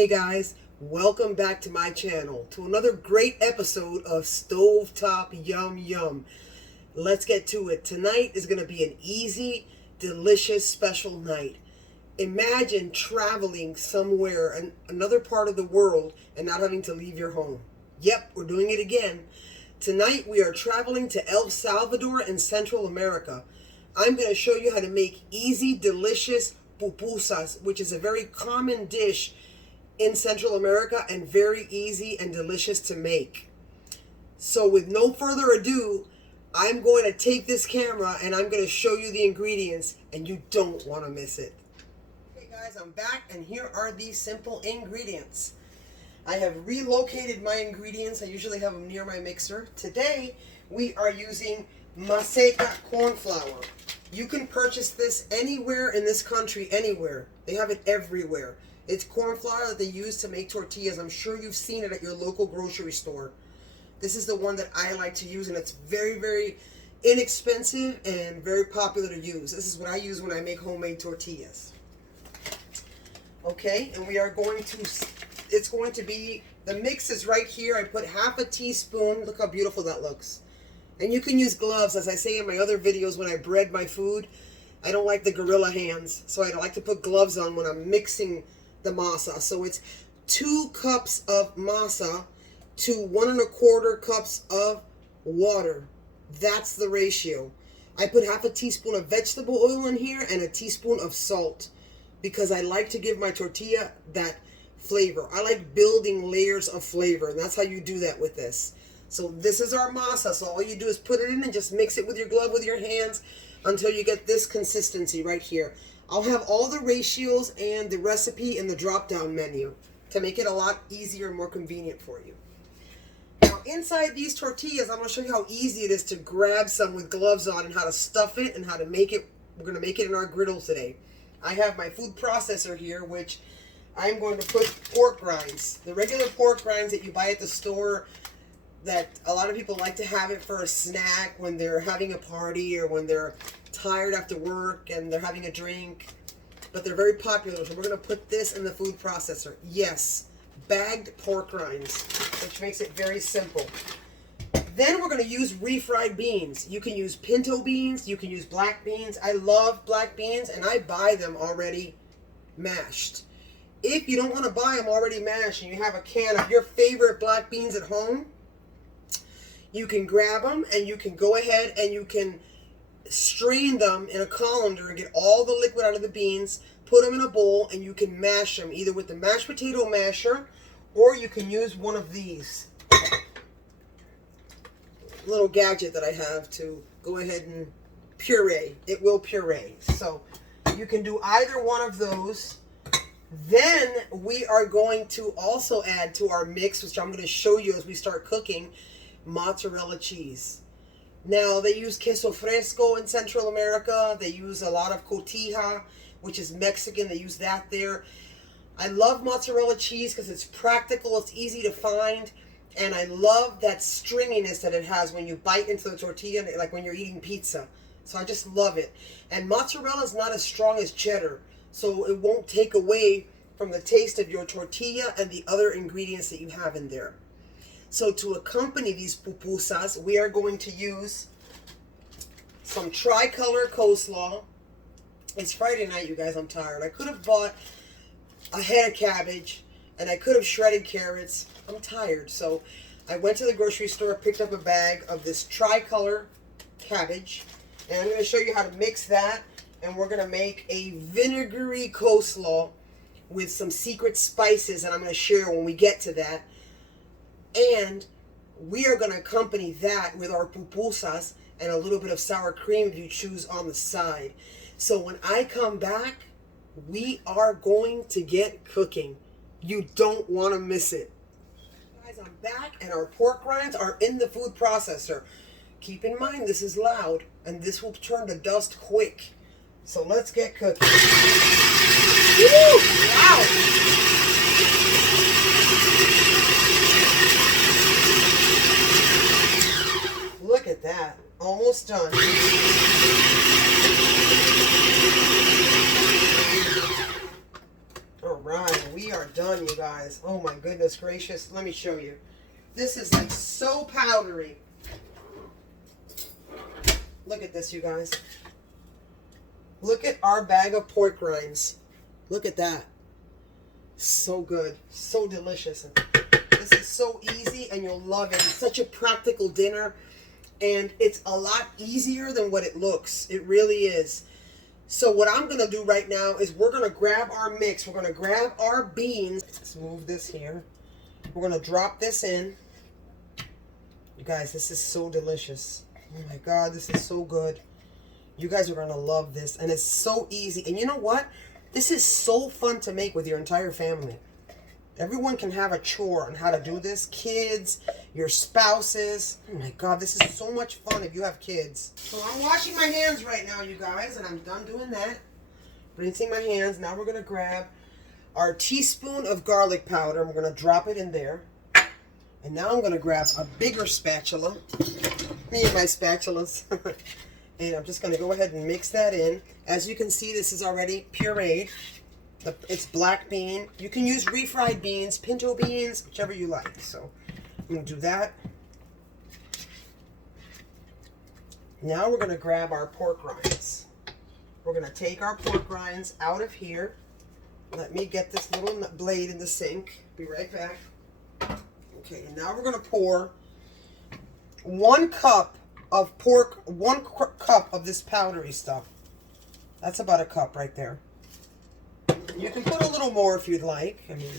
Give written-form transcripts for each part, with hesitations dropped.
Hey guys, welcome back to my channel, to another great episode of Stovetop Yum Yum. Let's get to it. Tonight is going to be an easy, delicious, special night. Imagine traveling somewhere in another part of the world and not having to leave your home. Yep, we're doing it again. Tonight we are traveling to El Salvador in Central America. I'm going to show you how to make easy, delicious pupusas, which is a very common dish in Central America and very easy and delicious to make. So with no further ado, I'm going to take this camera and I'm going to show you the ingredients, and you don't want to miss it. Okay guys, I'm back and here are these simple ingredients. I have relocated my ingredients. I usually have them near my mixer. Today we are using Maseca corn flour. You can purchase this anywhere in this country, anywhere. They have it everywhere. It's corn flour that they use to make tortillas. I'm sure you've seen it at your local grocery store. This is the one that I like to use, and it's very, very inexpensive and very popular to use. This is what I use when I make homemade tortillas. Okay, and we are going to, it's going to be, the mix is right here. I put half a teaspoon. Look how beautiful that looks. And you can use gloves, as I say in my other videos when I bread my food. I don't like the gorilla hands, so I like to put gloves on when I'm mixing the masa. So it's 2 cups of masa to 1 1/4 cups of water. That's the ratio. I put half a teaspoon of vegetable oil in here and a teaspoon of salt because I like to give my tortilla that flavor. I like building layers of flavor, and that's how you do that with this. So this is our masa. So all you do is put it in and just mix it with your glove with your hands until you get this consistency right here. I'll have all the ratios and the recipe in the drop-down menu to make it a lot easier and more convenient for you. Now inside these tortillas, I'm going to show you how easy it is to grab some with gloves on and how to stuff it and how to make it. We're going to make it in our griddle today. I have my food processor here, which I'm going to put pork rinds. The regular pork rinds that you buy at the store, that a lot of people like to have it for a snack when they're having a party or when they're tired after work and they're having a drink, but they're very popular. So we're going to put this in the food processor. Yes, bagged pork rinds, which makes it very simple. Then we're going to use refried beans. You can use pinto beans, you can use black beans. I love black beans and I buy them already mashed. If you don't want to buy them already mashed and you have a can of your favorite black beans at home, you can grab them and you can go ahead and you can strain them in a colander and get all the liquid out of the beans, put them in a bowl, and you can mash them either with the mashed potato masher or you can use one of these little gadget that I have to go ahead and puree. It will puree. So you can do either one of those. Then we are going to also add to our mix, which I'm going to show you as we start cooking, mozzarella cheese. Now they use queso fresco in Central America. They use a lot of cotija, which is Mexican. They use that there. I love mozzarella cheese because it's practical, it's easy to find, and I love that stringiness that it has when you bite into the tortilla, like when you're eating pizza. So I just love it. And mozzarella is not as strong as cheddar, so it won't take away from the taste of your tortilla and the other ingredients that you have in there. So to accompany these pupusas, we are going to use some tricolor coleslaw. It's Friday night, you guys. I'm tired. I could have bought a head of cabbage, and I could have shredded carrots. I'm tired. So I went to the grocery store, picked up a bag of this tricolor cabbage, and I'm going to show you how to mix that, and we're going to make a vinegary coleslaw with some secret spices, and I'm going to share when we get to that. And we are going to accompany that with our pupusas and a little bit of sour cream if you choose on the side. So when I come back, we are going to get cooking. You don't want to miss it. Guys, I'm back and our pork rinds are in the food processor. Keep in mind this is loud and this will turn to dust quick. So let's get cooking. Woo! Wow! Look at that. Almost done. All right, we are done, you guys. guys. Oh my goodness gracious. Let me show you. This is like so powdery. Look at this, you guys. Look at our bag of pork rinds. Look at that. So good. So delicious. This is so easy and you'll love it. It's such a practical dinner. And it's a lot easier than what it looks. It really is. So what I'm going to do right now is we're going to grab our mix. We're going to grab our beans. Let's move this here. We're going to drop this in. You guys, this is so delicious. Oh my God, this is so good. You guys are going to love this. And it's so easy. And you know what? This is so fun to make with your entire family. Everyone can have a chore on how to do this. Kids, your spouses. Oh my God, this is so much fun if you have kids. So I'm washing my hands right now, you guys, and I'm done doing that. Rinsing my hands. Now we're going to grab our teaspoon of garlic powder. We're going to drop it in there. And now I'm going to grab a bigger spatula. Me and my spatulas. And I'm just going to go ahead and mix that in. As you can see, this is already pureed. It's black bean. You can use refried beans, pinto beans, whichever you like. So I'm going to do that. Now we're going to grab our pork rinds. We're going to take our pork rinds out of here. Let me get this little blade in the sink. Be right back. Okay, now we're going to pour 1 cup of pork, 1 cup of this powdery stuff. That's about a cup right there. You can put a little more if you'd like. I mean,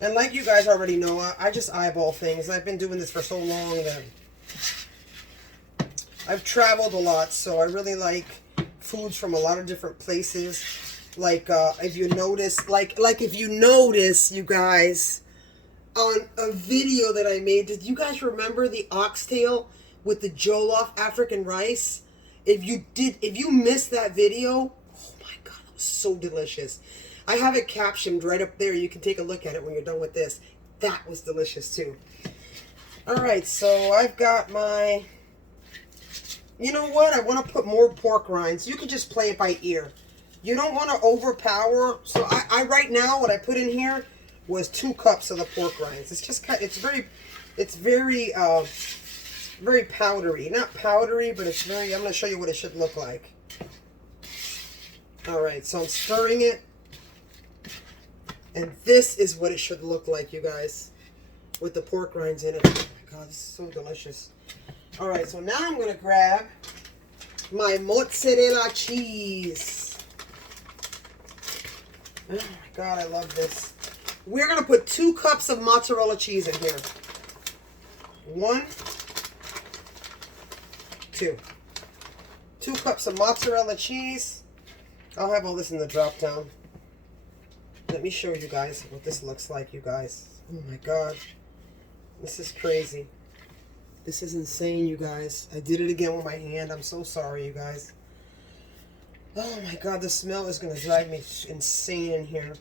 and like you guys already know, I just eyeball things. I've been doing this for so long that I've traveled a lot, so I really like foods from a lot of different places. Like if you notice, like if you notice, you guys, on a video that I made, did you guys remember the oxtail with the jollof African rice? If you missed that video, oh my God, it was so delicious. I have it captioned right up there. You can take a look at it when you're done with this. That was delicious too. All right, so I've got my, you know what? I want to put more pork rinds. You can just play it by ear. You don't want to overpower. So I right now, what I put in here was 2 cups of the pork rinds. It's just kind, it's very powdery. Not powdery, but it's very, I'm going to show you what it should look like. All right, so I'm stirring it. And this is what it should look like, you guys, with the pork rinds in it. Oh my God, this is so delicious. All right, so now I'm going to grab my mozzarella cheese. Oh my God, I love this. We're going to put 2 cups of mozzarella cheese in here. 1, 2. 2 cups of mozzarella cheese. I'll have all this in the drop down. Let me show you guys what this looks like, you guys. Oh my God. This is crazy. This is insane, you guys. I did it again with my hand. I'm so sorry, you guys. Oh my God, the smell is going to drive me insane in here.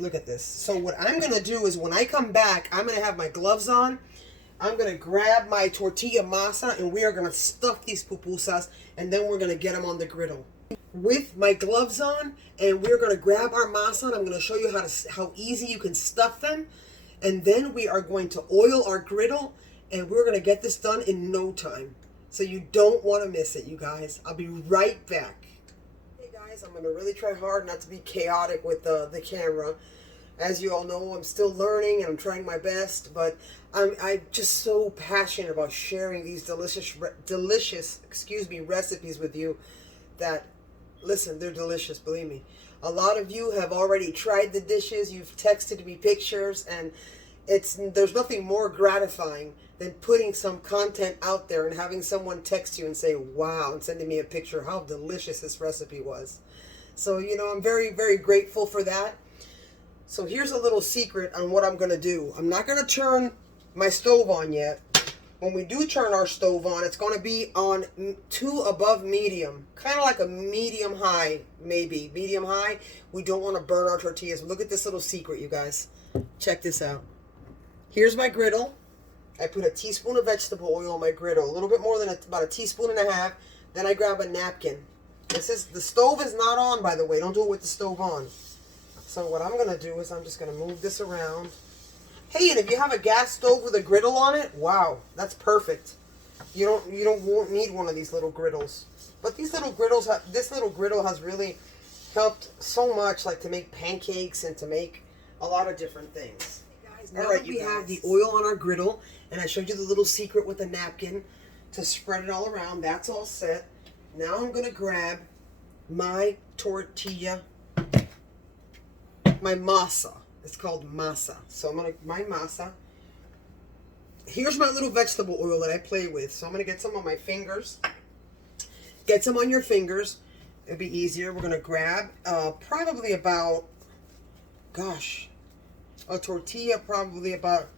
Look at this. So what I'm going to do is when I come back, I'm going to have my gloves on. I'm going to grab my tortilla masa and we are going to stuff these pupusas and then we're going to get them on the griddle. With my gloves on, and we're going to grab our masa and I'm going to show you how easy you can stuff them. And then we are going to oil our griddle and we're going to get this done in no time. So you don't want to miss it, you guys. I'll be right back. Hey guys, I'm going to really try hard not to be chaotic with the camera. As you all know, I'm still learning and I'm trying my best, but I'm just so passionate about sharing these delicious recipes with you that, listen, they're delicious, believe me. A lot of you have already tried the dishes, you've texted me pictures, and there's nothing more gratifying than putting some content out there and having someone text you and say, wow, and sending me a picture how delicious this recipe was. So, you know, I'm very, very grateful for that. So here's a little secret on what I'm going to do. I'm not going to turn my stove on yet. When we do turn our stove on, it's going to be on 2 above medium. Kind of like a medium high, maybe. Medium high. We don't want to burn our tortillas. Look at this little secret, you guys. Check this out. Here's my griddle. I put a teaspoon of vegetable oil on my griddle. A little bit more than about a teaspoon and a half. Then I grab a napkin. The stove is not on, by the way. Don't do it with the stove on. So what I'm going to do is I'm just going to move this around. Hey, and if you have a gas stove with a griddle on it, wow, that's perfect. You won't need one of these little griddles. But these little griddles, this little griddle has really helped so much, like to make pancakes and to make a lot of different things. All right, we have the oil on our griddle, and I showed you the little secret with a napkin to spread it all around. That's all set. Now I'm going to grab my tortilla, my masa. It's called masa. So I'm going to, my masa. Here's my little vegetable oil that I play with. So I'm going to get some on my fingers. Get some on your fingers. It'll be easier. We're going to grab probably about, gosh, a tortilla probably about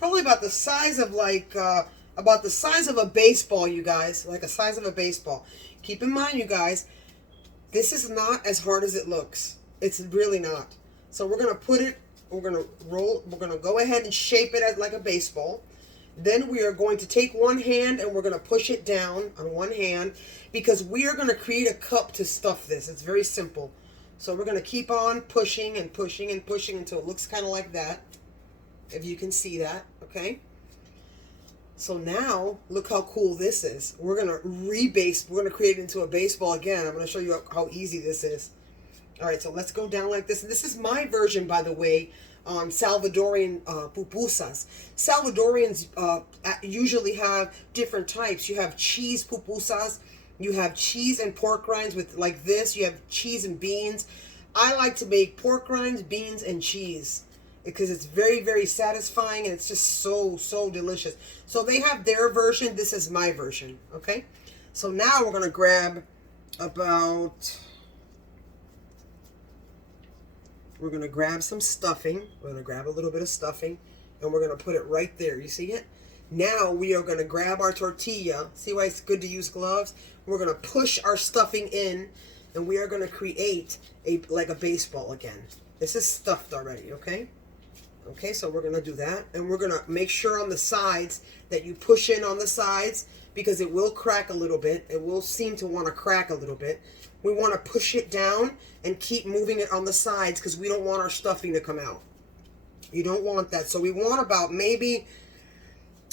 the size of like, about the size of a baseball, you guys. Like a size of a baseball. Keep in mind, you guys, this is not as hard as it looks. It's really not. So we're going to put it, we're going to roll, we're going to go ahead and shape it as like a baseball. Then we are going to take one hand and we're going to push it down on one hand because we are going to create a cup to stuff this. It's very simple. So we're going to keep on pushing and pushing and pushing until it looks kind of like that. If you can see that, okay? So now, look how cool this is. We're going to we're going to create it into a baseball again. I'm going to show you how easy this is. All right, so let's go down like this. This is my version, by the way, on Salvadorian pupusas. Salvadorians usually have different types. You have cheese pupusas. You have cheese and pork rinds with like this. You have cheese and beans. I like to make pork rinds, beans, and cheese because it's very, very satisfying and it's just so, so delicious. So they have their version. This is my version, okay? So now we're going to grab about... We're going to grab some stuffing. We're going to grab a little bit of stuffing. And we're going to put it right there. You see it? Now we are going to grab our tortilla. See why it's good to use gloves? We're going to push our stuffing in. And we are going to create like a baseball again. This is stuffed already, okay? Okay, so we're going to do that. And we're going to make sure on the sides that you push in on the sides. Because it will crack a little bit. It will seem to want to crack a little bit. We want to push it down and keep moving it on the sides because we don't want our stuffing to come out. You don't want that. So we want about maybe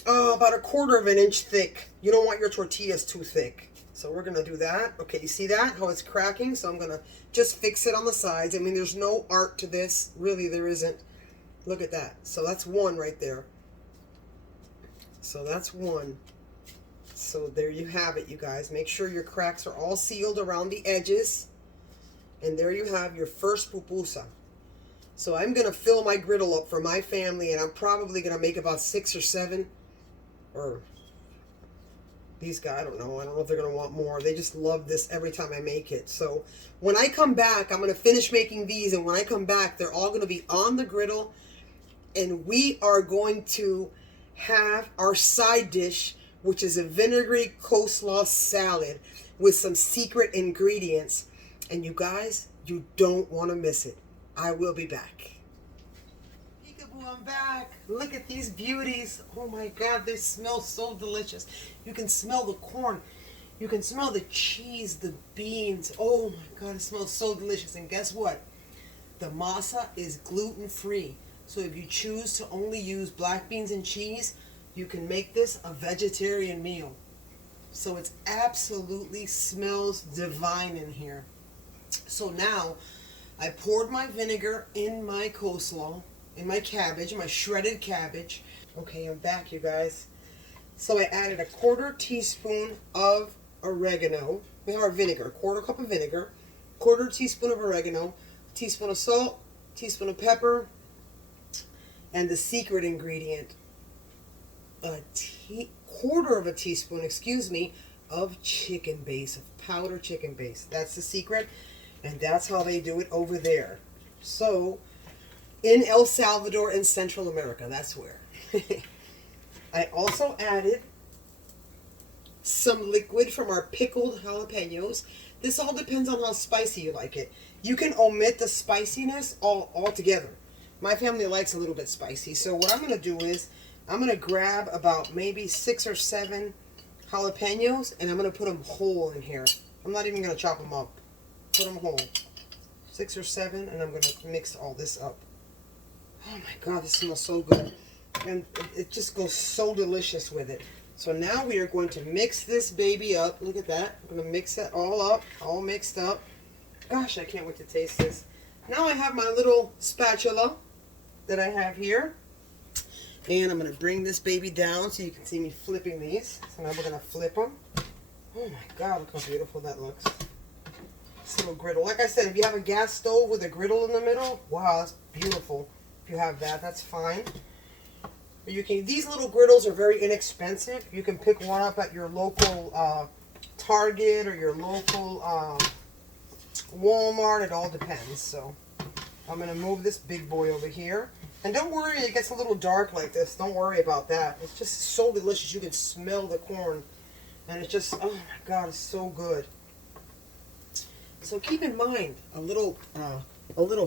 about 1/4 of an inch thick. You don't want your tortillas too thick. So we're going to do that. Okay, you see that? How it's cracking? So I'm going to just fix it on the sides. I mean, there's no art to this. Really, there isn't. Look at that. So that's one right there. So that's one. So there you have it, you guys. Make sure your cracks are all sealed around the edges. And there you have your first pupusa. So I'm going to fill my griddle up for my family. And I'm probably going to make about 6 or 7. Or these guys, I don't know. I don't know if they're going to want more. They just love this every time I make it. So when I come back, I'm going to finish making these. And when I come back, they're all going to be on the griddle. And we are going to have our side dish, which is a vinegary coleslaw salad with some secret ingredients. And you guys, you don't want to miss it. I will be back. Peekaboo, I'm back. Look at these beauties. Oh my God, they smell so delicious. You can smell the corn. You can smell the cheese, the beans. Oh my God, it smells so delicious. And guess what? The masa is gluten-free. So if you choose to only use black beans and cheese, you can make this a vegetarian meal. So it absolutely smells divine in here. So now I poured my vinegar in my coleslaw, in my cabbage, my shredded cabbage. Okay, I'm back, you guys. So I added a 1/4 teaspoon of oregano. We have our vinegar, 1/4 cup of vinegar, 1/4 teaspoon of oregano, a teaspoon of salt, a teaspoon of pepper, and the secret ingredient, a 1/4 of a teaspoon, of chicken base, of powdered chicken base. That's the secret, and that's how they do it over there. So, in El Salvador in Central America, that's where. I also added some liquid from our pickled jalapenos. This all depends on how spicy you like it. You can omit the spiciness altogether. My family likes a little bit spicy, so what I'm going to do is I'm going to grab about maybe 6 or 7 jalapenos, and I'm going to put them whole in here. I'm not even going to chop them up. Put them whole. 6 or 7, and I'm going to mix all this up. Oh my God, this smells so good. And it just goes so delicious with it. So now we are going to mix this baby up. Look at that. I'm going to mix it all up, all mixed up. Gosh, I can't wait to taste this. Now I have my little spatula that I have here. And I'm going to bring this baby down so you can see me flipping these. So now we're going to flip them. Oh my God, look how beautiful that looks. This little griddle. Like I said, if you have a gas stove with a griddle in the middle, wow, that's beautiful. If you have that, that's fine. But you can. These little griddles are very inexpensive. You can pick one up at your local Target or your local Walmart. It all depends. So I'm going to move this big boy over here. And don't worry, it gets a little dark like this. Don't worry about that. It's just so delicious. You can smell the corn. And it's just, oh my God, it's so good. So keep in mind, a little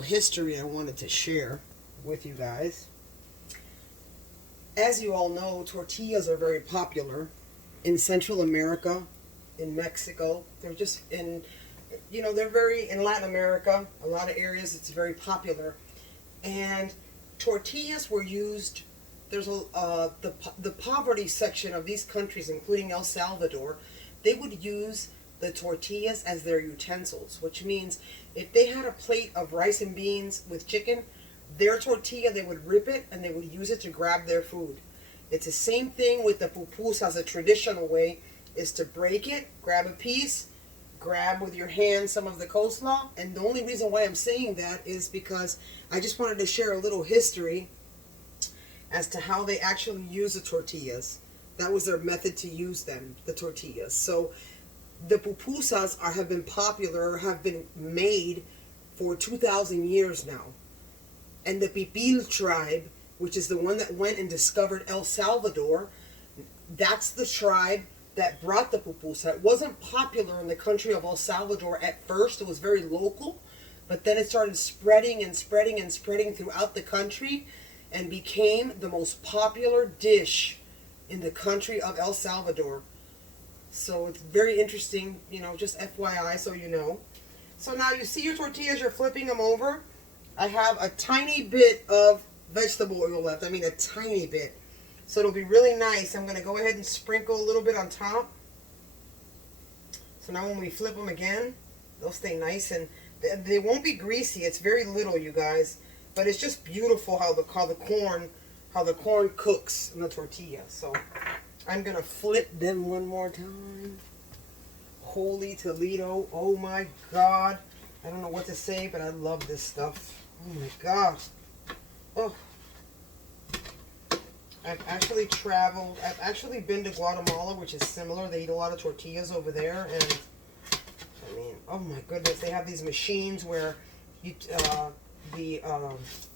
history I wanted to share with you guys. As you all know, tortillas are very popular in Central America, in Mexico. They're just in, they're very, in Latin America, a lot of areas it's very popular. And tortillas were used, there's the poverty section of these countries, including El Salvador, they would use the tortillas as their utensils, which means if they had a plate of rice and beans with chicken, their tortilla, they would rip it and they would use it to grab their food. It's the same thing with the pupusas. A traditional way is to break it, grab a piece, grab with your hand some of the coleslaw. And the only reason why I'm saying that is because I just wanted to share a little history as to how they actually use the tortillas. That was their method to use them, the tortillas. So the pupusas have been popular, have been made for 2,000 years now. And the Pipil tribe, which is the one that went and discovered El Salvador, that's the tribe that brought the pupusa. It wasn't popular in the country of El Salvador at first. It was very local. But then it started spreading and spreading and spreading throughout the country and became the most popular dish in the country of El Salvador. So it's very interesting, just FYI so you know. So now you see your tortillas, you're flipping them over. I have a tiny bit of vegetable oil left. I mean a tiny bit. So it'll be really nice. I'm going to go ahead and sprinkle a little bit on top. So now when we flip them again, they'll stay nice and they won't be greasy. It's very little, you guys. But it's just beautiful how the corn cooks in the tortilla. So I'm going to flip them one more time. Holy Toledo. Oh my God. I don't know what to say, but I love this stuff. Oh my God. Oh. I've actually been to Guatemala, which is similar. They eat a lot of tortillas over there. And, I mean, oh my goodness. They have these machines where the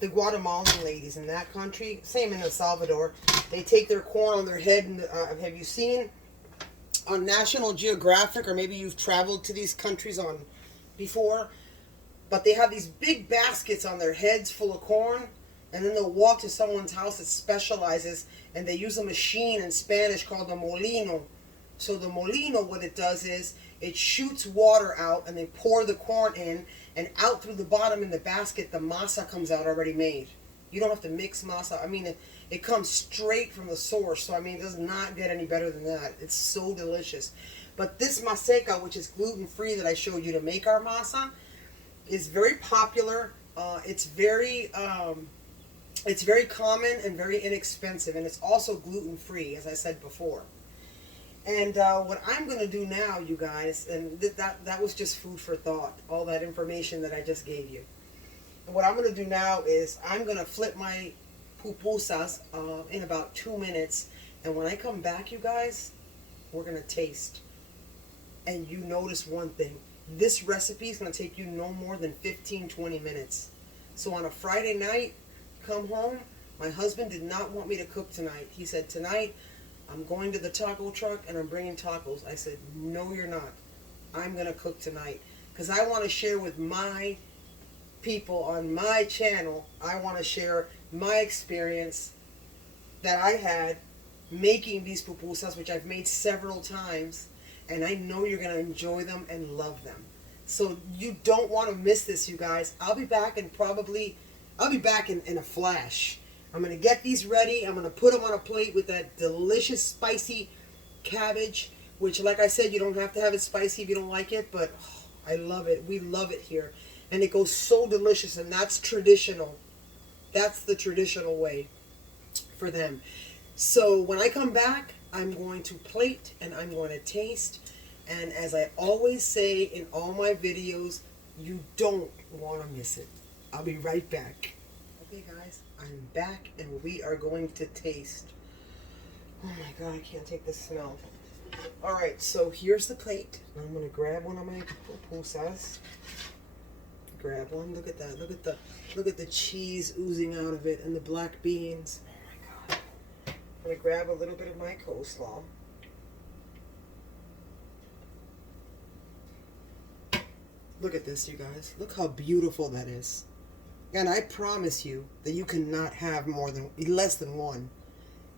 Guatemalan ladies in that country, same in El Salvador, they take their corn on their head. And have you seen on National Geographic, or maybe you've traveled to these countries before, but they have these big baskets on their heads full of corn, and then they'll walk to someone's house that specializes, and they use a machine in Spanish called the molino. So the molino, what it does is it shoots water out, and they pour the corn in, and out through the bottom in the basket, the masa comes out already made. You don't have to mix masa. I mean, it comes straight from the source. So, I mean, it does not get any better than that. It's so delicious. But this Maseca, which is gluten-free that I showed you to make our masa, is very popular. It's very common and very inexpensive. And it's also gluten-free, as I said before. And what I'm going to do now, you guys, and that was just food for thought, all that information that I just gave you. And what I'm going to do now is I'm going to flip my pupusas in about 2 minutes. And when I come back, you guys, we're going to taste. And you notice one thing. This recipe is going to take you no more than 15-20 minutes. So on a Friday night, come home. My husband did not want me to cook tonight. He said, tonight, I'm going to the taco truck and I'm bringing tacos. I said, no, you're not. I'm going to cook tonight. Because I want to share with my people on my channel. I want to share my experience that I had making these pupusas, which I've made several times. And I know you're going to enjoy them and love them. So you don't want to miss this, you guys. I'll be back in a flash. I'm going to get these ready. I'm going to put them on a plate with that delicious spicy cabbage, which, like I said, you don't have to have it spicy if you don't like it, but oh, I love it. We love it here. And it goes so delicious, and that's traditional. That's the traditional way for them. So when I come back, I'm going to plate and I'm going to taste. And as I always say in all my videos, you don't want to miss it. I'll be right back. Okay, guys, I'm back and we are going to taste. Oh my God, I can't take the smell. All right, so here's the plate. I'm going to grab one of my pupusas. Grab one. Look at that. Look at the cheese oozing out of it and the black beans. Oh my God. I'm going to grab a little bit of my coleslaw. Look at this, you guys. Look how beautiful that is. And I promise you that you cannot have less than one.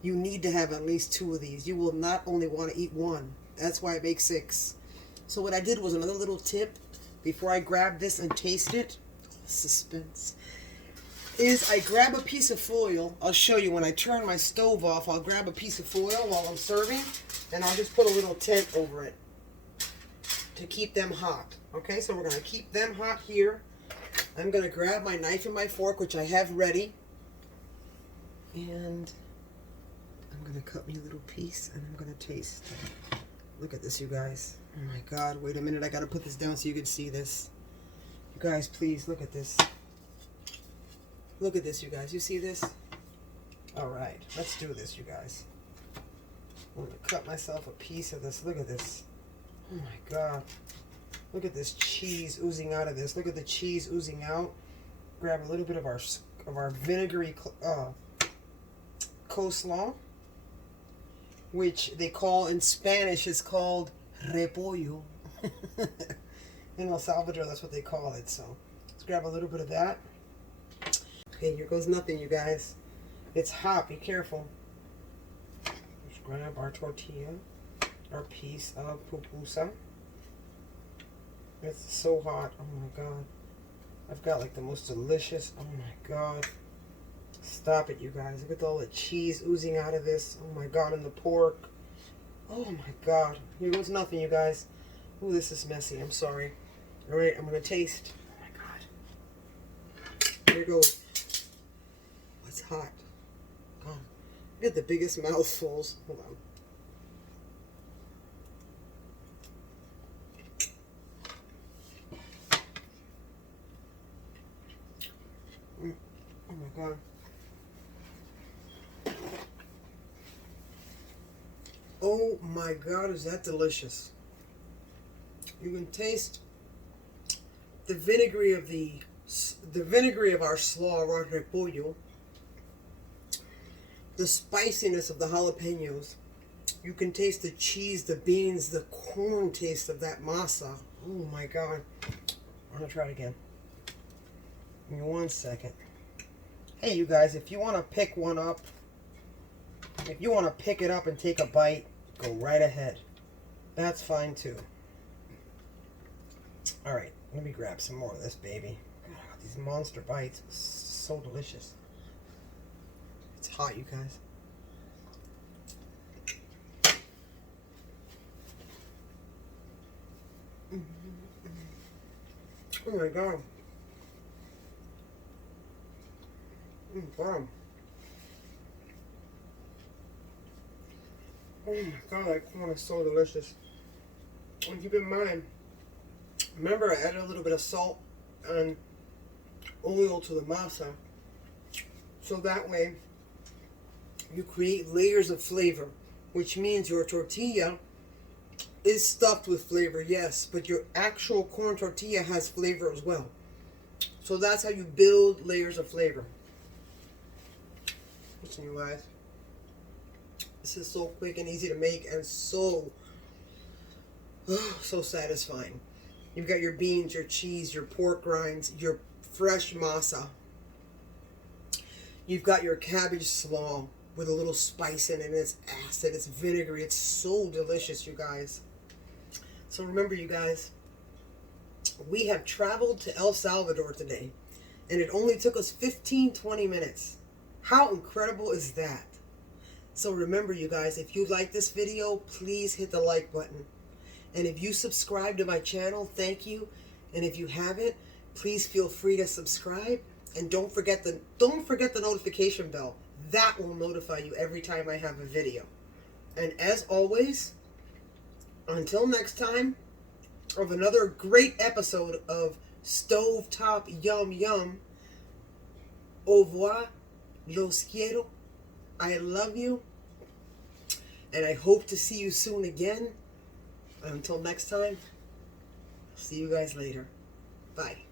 You need to have at least 2 of these. You will not only want to eat one. That's why I make 6. So what I did was another little tip before I grab this and taste it. Suspense. Is I grab a piece of foil. I'll show you when I turn my stove off. I'll grab a piece of foil while I'm serving, and I'll just put a little tent over it to keep them hot. Okay, so we're going to keep them hot here. I'm going to grab my knife and my fork, which I have ready, and I'm going to cut me a little piece, and I'm going to taste. Look at this, you guys. Oh my God, wait a minute. I got to put this down so you can see this. You guys, please, look at this. Look at this, you guys. You see this? All right, let's do this, you guys. I'm going to cut myself a piece of this. Look at this. Oh my God. Look at this cheese oozing out of this. Look at the cheese oozing out. Grab a little bit of our vinegary coleslaw, which they call in Spanish is called repollo. In El Salvador, that's what they call it. So let's grab a little bit of that. Okay, here goes nothing, you guys. It's hot. Be careful. Let's grab our tortilla, our piece of pupusa. It's so hot. Oh my God. I've got like the most delicious. Oh my God. Stop it, you guys. Look at all the cheese oozing out of this. Oh my God. And the pork. Oh my God. Here goes nothing, you guys. Oh, this is messy. I'm sorry. All right, I'm going to taste. Oh my God. Here goes. Oh, it's hot. God. I get the biggest mouthfuls. Hold on. Oh my God. Oh my God, is that delicious. You can taste the vinegary of our slaw, our repollo, the spiciness of the jalapenos. You can taste the cheese, the beans, the corn taste of that masa. Oh my God. I'm gonna try it again. Give me 1 second. Hey, you guys, if you want to pick one up, if you want to pick it up and take a bite, go right ahead. That's fine too. All right, let me grab some more of this baby. God, I got these monster bites. It's so delicious. It's hot, you guys. Oh my God. Wow. Oh my God, that corn is so delicious. And keep in mind, remember I added a little bit of salt and oil to the masa. So that way you create layers of flavor, which means your tortilla is stuffed with flavor, yes, but your actual corn tortilla has flavor as well. So that's how you build layers of flavor. Listen, you guys. This is so quick and easy to make and so satisfying. You've got your beans, your cheese, your pork rinds, your fresh masa. You've got your cabbage slaw with a little spice in it. It's acid, it's vinegary. It's so delicious, you guys. So remember, you guys, We have traveled to El Salvador today, and it only took us 15-20 minutes. How incredible is that? So remember, you guys, if you like this video, please hit the like button. And if you subscribe to my channel, thank you. And if you haven't, please feel free to subscribe. And don't forget the notification bell. That will notify you every time I have a video. And as always, until next time, of another great episode of Stovetop Yum Yum, au revoir, los quiero, I love you, and I hope to see you soon again. Until next time, see you guys later. Bye.